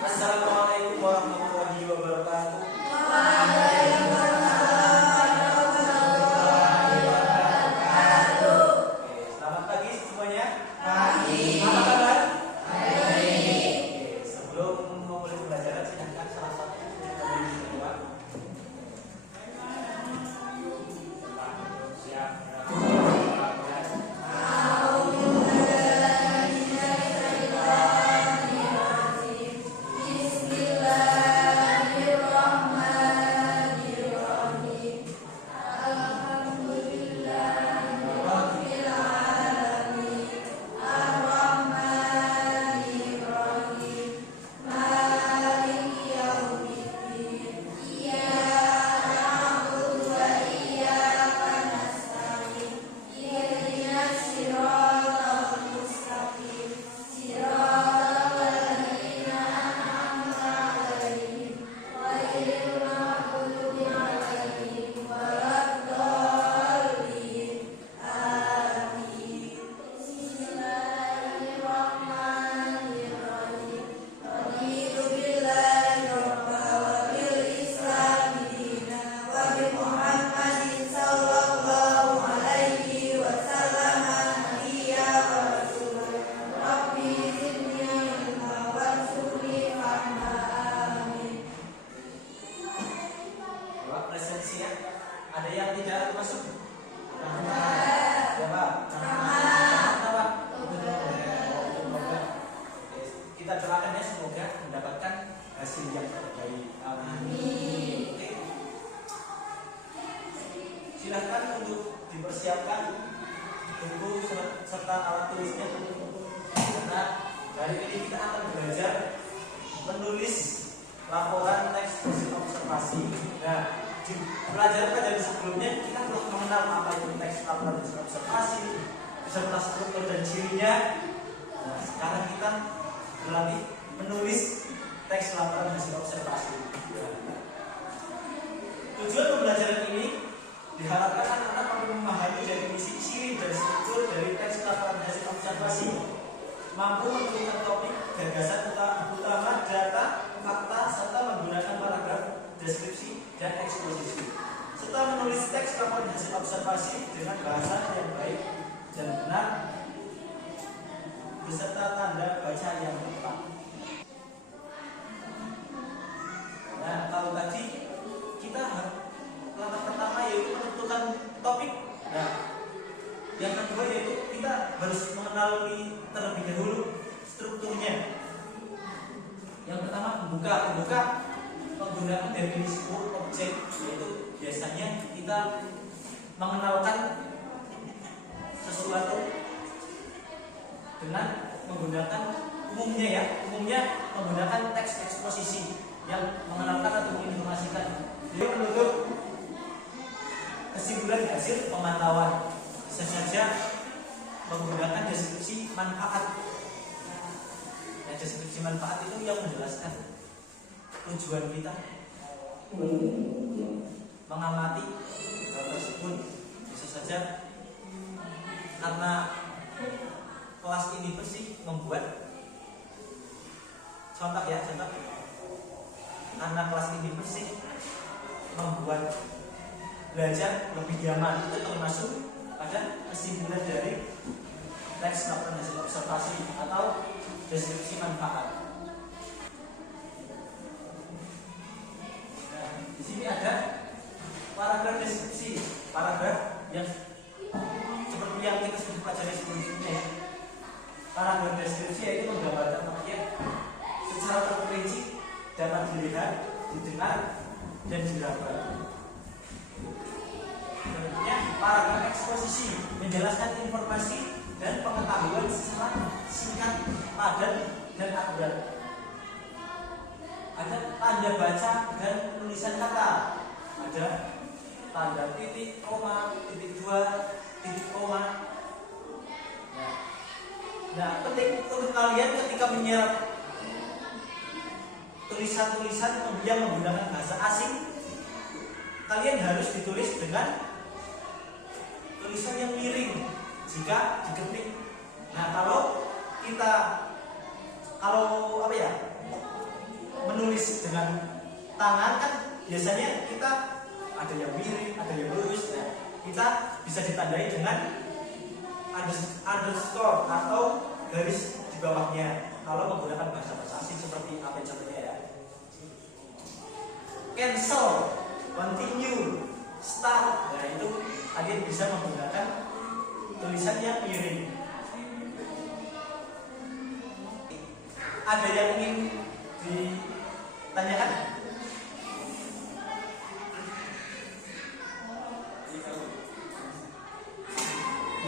Assalamualaikum warahmatullahi wabarakatuh. Oke, selamat pagi semuanya. Apa kabar? Oke, sebelum memulai pembelajaran silahkan salah satu dari semua. Siap. Ada yang tidak masuk? Siapa? Kenapa? Kita doakan ya, semoga mendapatkan hasil yang terbaik. Amin. Oke. Silahkan untuk dipersiapkan buku serta alat tulisnya, karena hari ini kita akan belajar menulis laporan teks hasil observasi. Nah, di pelajaran sebelumnya kita telah mengenal apa itu teks laporan hasil observasi, beserta struktur dan cirinya. Nah, sekarang kita berlatih menulis teks laporan hasil observasi. Tujuan pembelajaran ini diharapkan anak-anak mampu memahami definisi ciri dan struktur dari teks laporan hasil observasi, mampu menentukan topik, gagasan utama, data, fakta, serta menggunakan paragraf, deskripsi, dan eksposisi, serta menulis teks laporan hasil observasi dengan bahasa yang baik dan benar beserta tanda baca yang tepat. Nah, kalau tadi kita langkah pertama yaitu menentukan topik. Nah, yang kedua yaitu kita harus mengenali terlebih dahulu strukturnya. Yang pertama membuka menggunakan definisi objek, yaitu biasanya kita mengenalkan sesuatu dengan menggunakan umumnya menggunakan teks eksposisi yang mengenalkan atau menginformasikan. Dia menutup kesimpulan hasil pemantauan, bisa saja menggunakan deskripsi manfaat. Nah, deskripsi manfaat itu yang menjelaskan tujuan kita mengamati hal tersebut. Bisa saja karena kelas ini bersih membuat contoh karena kelas ini bersih membuat belajar lebih nyaman. Itu termasuk pada kesimpulan dari teks laporan hasil observasi atau deskripsi manfaat. Di sini ada paragraf deskripsi, paragraf yang seperti yang kita sudah pelajari sebelumnya. Paragraf deskripsi yaitu menggambarkan objek secara terperinci, dapat dilihat, didengar, dan diraba. Selanjutnya paragraf eksposisi menjelaskan informasi dan pengetahuan secara singkat, padat, dan akurat. Ada tanda baca dan tulisan kata, ada tanda titik, koma, titik dua, titik koma. Nah, penting untuk kalian ketika menyerap tulisan-tulisan yang menggunakan bahasa asing, kalian harus ditulis dengan tulisan yang miring jika diketik. Nah, kalau dengan tangan kan biasanya kita ada yang miring, ada yang lurus. Nah, kita bisa ditandai dengan underscore atau garis di bawahnya kalau menggunakan bahasa asing seperti apa contohnya ya. Cancel, continue, start. Nah, itu kalian bisa menggunakan tulisan yang miring. Ada yang ingin ditanyakan?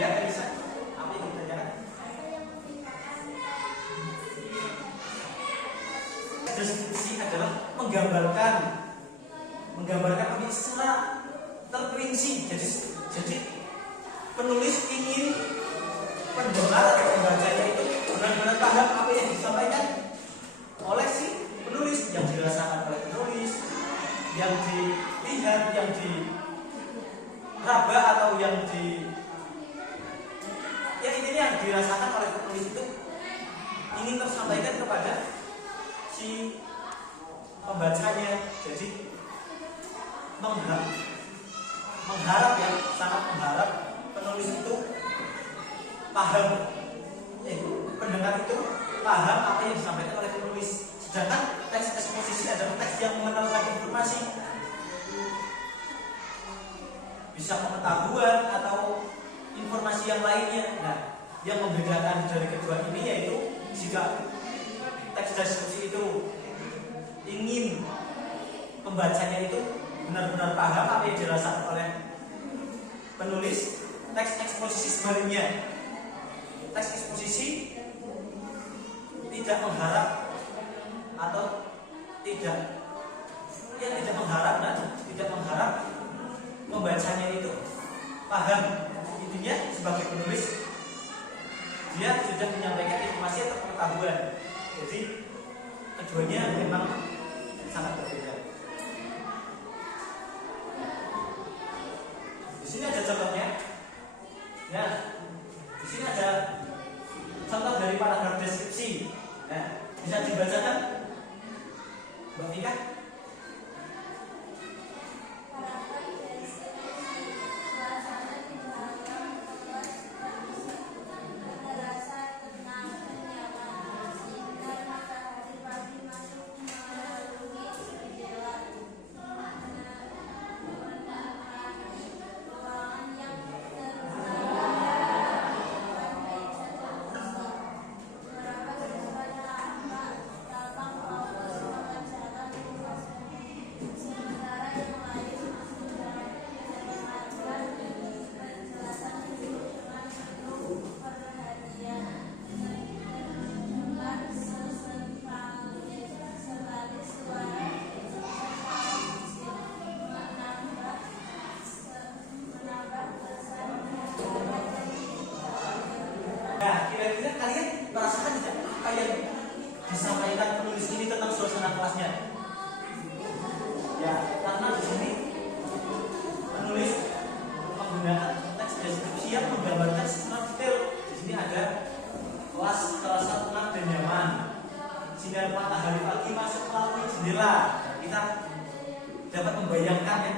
Ya, bisa. Apa yang ditanyakan? Deskripsi adalah menggambarkan secara terperinci. Jadi penulis ingin pendengar atau pembacanya itu benar-benar paham apa yang disampaikan oleh si penulis, yang dirasakan oleh penulis, yang dilihat, yang diraba atau yang intinya yang dirasakan oleh penulis itu ingin tersampaikan kepada si pembacanya. Jadi mengharap ya, sangat mengharap penulis itu paham, pendengar itu paham apa yang disampaikan oleh penulis. Sedangkan teks eksposisi adalah teks yang mengenalkan informasi, bisa pengetahuan atau informasi yang lainnya. Nah, yang membedakan dari kedua ini yaitu jika teks deskripsi itu ingin pembacanya itu benar-benar paham apa yang dirasakan oleh penulis, teks eksposisi sebaliknya. Teks eksposisi tidak mengharap atau tidak mengharap membacanya itu paham. Intinya sebagai penulis dia sudah menyampaikan informasi atau pengetahuan. Jadi keduanya memang sangat berbeda. Di sini ada contohnya. Nah, di sini ada contoh dari paragraf deskripsi. Nah, bisa dibacakan, Mbak Vika? Nah, kira-kira kalian merasakan tidak apa yang disampaikan penulis ini tentang suasana kelasnya? Ya, karena di sini penulis menggunakan teks deskripsi yang menggambarkan secara detail. Di sini ada kelas terasa tenang dan nyaman. Sinar matahari pagi masuk melalui jendela. Kita dapat membayangkan ya,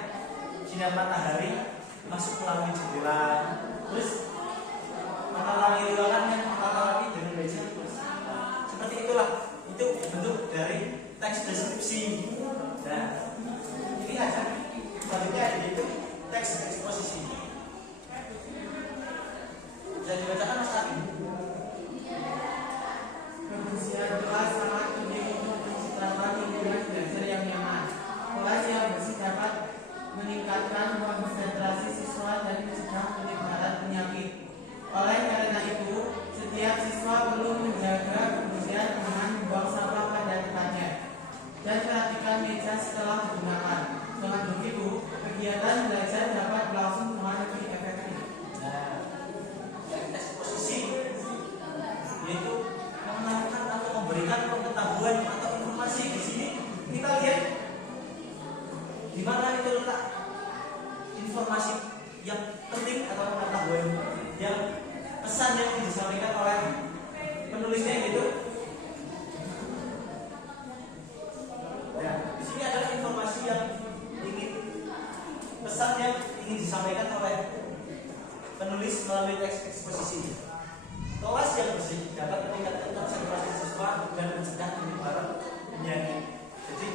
sinar matahari masuk melalui jendela. Terus menerangi ruangannya, menerangi dengan meja. Seperti itulah, itu bentuk dari teks deskripsi. Nah, ini ada selanjutnya yaitu teks eksposisi. Bisa dibacakan Mas Tadi? Kebersihan kelas sangat penting untuk menciptakan lingkungan belajar yang nyaman. Kelas yang bersih dapat meningkatkan konsentrasi siswa dan mencegah penyebaran penyakit. Oleh karena itu, setiap siswa perlu menjaga kebersihan dengan membuang sampah pada tempatnya dan perhatikan meja setelah digunakan. Dengan begitu, kegiatan belajar dapat berlangsung dengan lebih efektif. Nah, eksposisi yaitu mengenalkan atau memberikan pengetahuan atau informasi. Di sini kita lihat di mana itu letak informasi yang penting atau pengetahuan yang pesan yang disampaikan oleh penulisnya gitu. Ya, disampaikan oleh penulis melalui teks eksposisi. Kelas yang bersih dapat meningkatkan konsentrasi siswa dan mencegah penyebaran penyakit. Jadi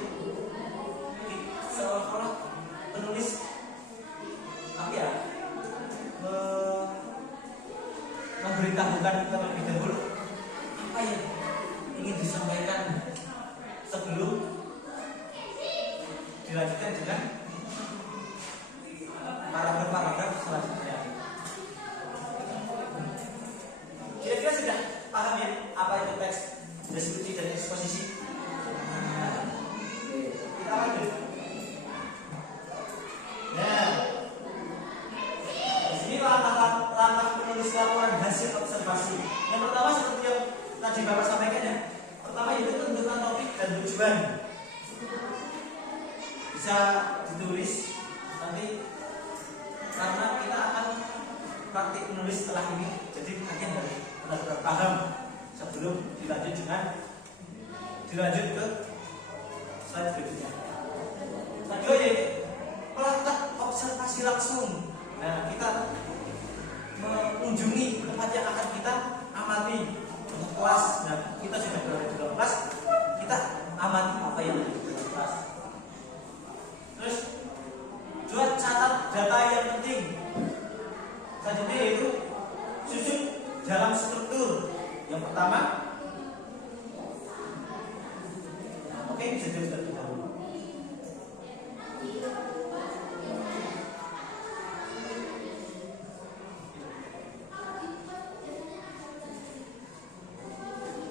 seolah-olah penulis apa ya, memberitahukan terlebih dahulu apa yang ingin disampaikan sebelum dilanjutkan dengan paragraf-paragraf selanjutnya. Kira-kira sudah paham ya apa itu teks deskripsi dan eksposisi? Kita lanjut. Nah, di sini langkah menulis laporan hasil observasi. Yang pertama seperti yang tadi Bapak sampaikan ya. Pertama yaitu tentukan topik dan tujuan. Bisa ditulis nanti karena kita akan praktik menulis setelah ini. Jadi kalian harus benar-benar paham sebelum dilanjut ke slide berikutnya. Kedua yaitu melakukan observasi langsung. Nah, kita mengunjungi tempat yang akan kita amati untuk kelas. Nah, kita sudah berada di dalam kelas, kita amati apa yang ada di dalam kelas. Terus dua, catat data yang penting. Selanjutnya yaitu susun dalam struktur. Yang pertama, oke, bisa dilihat dahulu.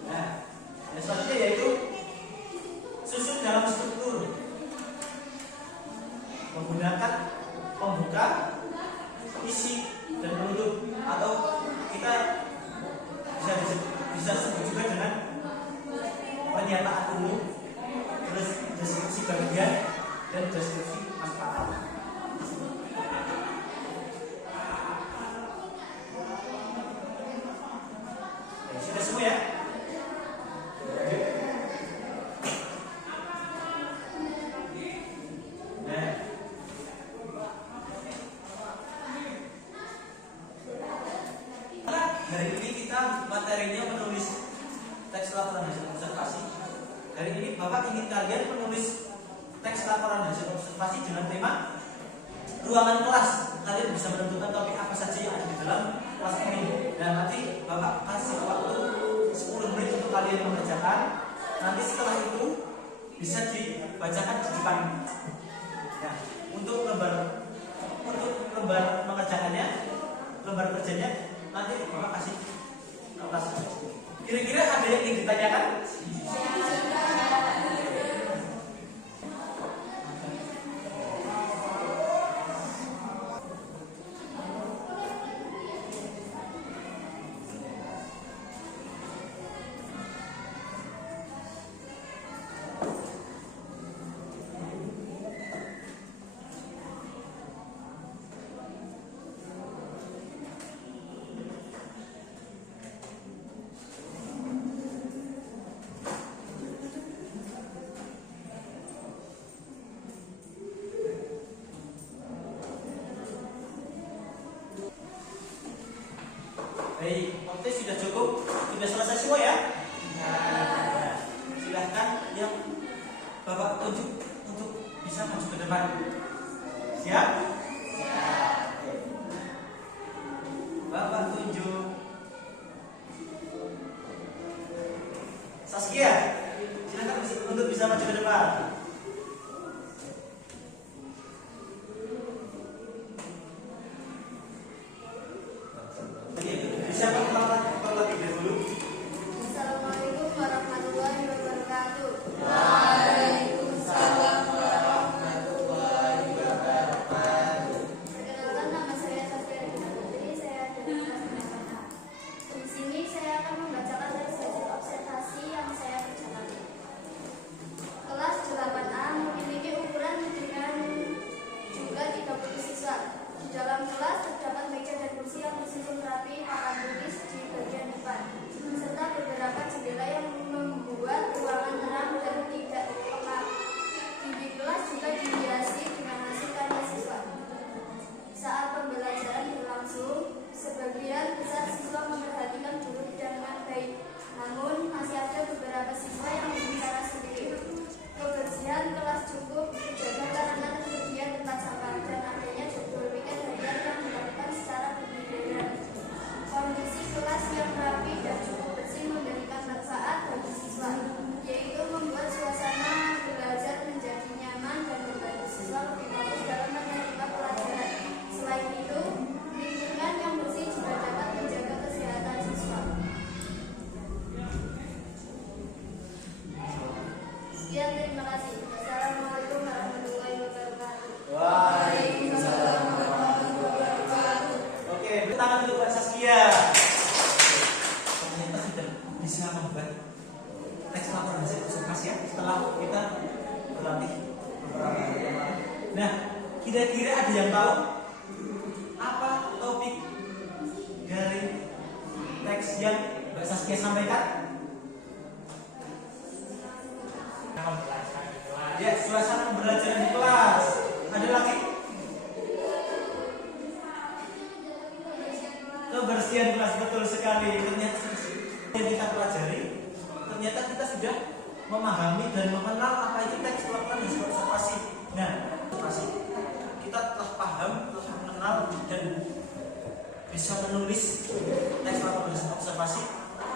Nah, yang selanjutnya yaitu susun dalam struktur menggunakan pembuka, isi, dan penutup, atau kita bisa sebut juga dengan pernyataan umum, terus deskripsi bagian, dan deskripsi manfaat. Sudah semua ya? Hari ini kita materinya menulis teks laporan hasil observasi. Hari ini Bapak ingin kalian menulis teks laporan hasil observasi dengan tema ruangan kelas. Kalian bisa menentukan topik apa saja yang ada di dalam kelas ini. Dan nanti Bapak kasih waktu 10 menit untuk kalian mengerjakan. Nanti setelah itu bisa dibacakan di depan. Nah, untuk lembar mengerjakannya, lembar kerjanya nanti Bapak kasih kertas. Kira-kira ada yang ingin ditanyakan? Baik, waktu sudah cukup, sudah selesai semua ya? Nah, silahkan yang Bapak tunjuk untuk bisa maju ke depan. Siap? Siap. Bapak tunjuk. Saskia, silahkan untuk bisa maju ke depan. Siapa terlebih dahulu? Assalamualaikum warahmatullahi wabarakatuh. Waalaikumsalam warahmatullahi wabarakatuh. Perkenalkan, nama saya Saskia Rina Putri. Saya dari kelas 6A. Di sini saya akan membacakan teks hasil observasi yang saya kerjakan. Kelas 8 Sekian, terima kasih. Wassalamualaikum warahmatullahi wabarakatuh. Waalaikumsalam warahmatullahi wabarakatuh. Oke, beri tangan dulu Mbak Saskia. Ternyata sudah bisa membuat teks laporan hasil observasi ya setelah kita berlatih beberapa hari yang lalu. Nah, kira-kira ada yang tahu apa topik dari teks yang Mbak Saskia sampaikan? Ya, suasana pembelajaran di kelas. Ada lagi? Kebersihan kelas, betul sekali. Ternyata yang kita pelajari, ternyata kita sudah memahami dan mengenal apa itu teks laporan hasil observasi. Nah, observasi kita telah paham, telah mengenal dan bisa menulis teks laporan hasil observasi.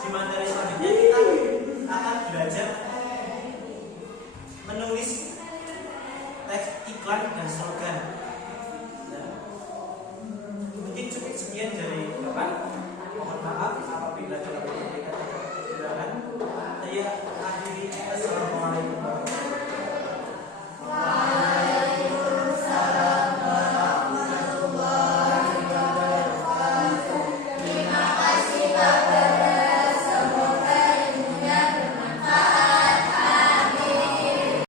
Di materi selanjutnya kita akan belajar